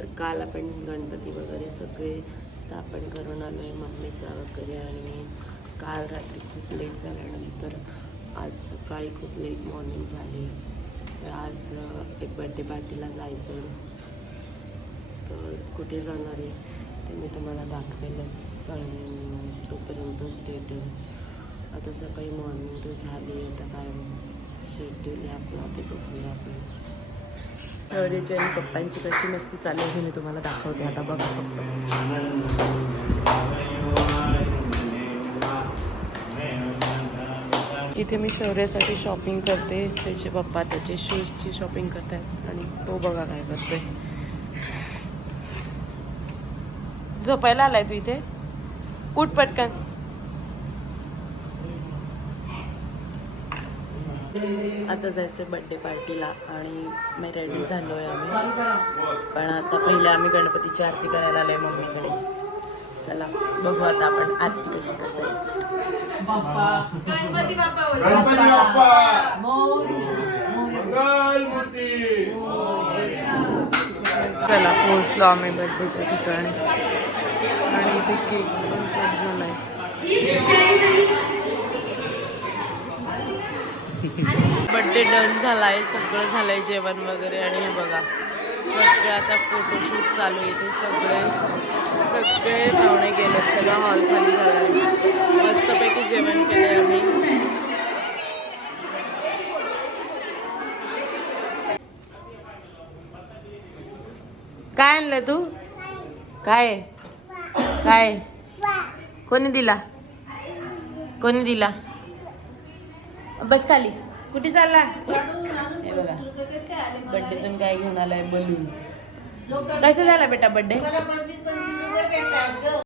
तर काल आपण गणपती वगैरे सगळे स्थापन करून आलो आहे मम्मीचा वगैरे आणि काल रात्री खूप लेट झाल्यानंतर आज सकाळी खूप लेट मॉर्निंग झाली. तर आज एक बड्डे पार्टीला जायचं. तर कुठे जाणार आहे ते मी तुम्हाला दाखवेलच. तोपर्यंत स्टेटस आता सकाळी मॉर्निंग तर झाली आता काय शेड्यूल आहे आपला ते बघूया आपण. शौर्याची आणि पप्पांची कशी मस्ती चालू आहे हे मी तुम्हाला दाखवते. आता बघा फक्त. इथे मी शौर्यासाठी शॉपिंग करते. त्याचे पप्पा त्याचे शूजची शॉपिंग करतायत आणि तो बघा काय करतोय. झोपायला आलाय तू इथे? उठ पटकन. आता जायचं बड्डे पार्टीला आणि मी रेडी झालो आहे आम्ही. पण आता पहिले आम्ही गणपतीची आरती करायला आलोय मम्मीकडे. चला बघू आता आपण आरती कशी करता चला पोहोचलो आम्ही बर्थडेच्या ठिकाणी. आणि इथे केक पण कट बड्डे डन झालाय सगळं झालंय जेवण वगैरे आणि हे बघा. सगळं आता फोटोशूट चालू आहे. इथे सगळे सगळे पाहुणे गेले सगळा हॉल खाली झालाय. मस्तपैकी जेवण केलंय आम्ही. काय आणलं तू? काय? काय? कोणी दिला? कोणी दिला? बस खाली. कुठे चालला? हे बघा. बड्डेतून काय घेऊन आलाय बलून. कसं झाला बेटा बड्डे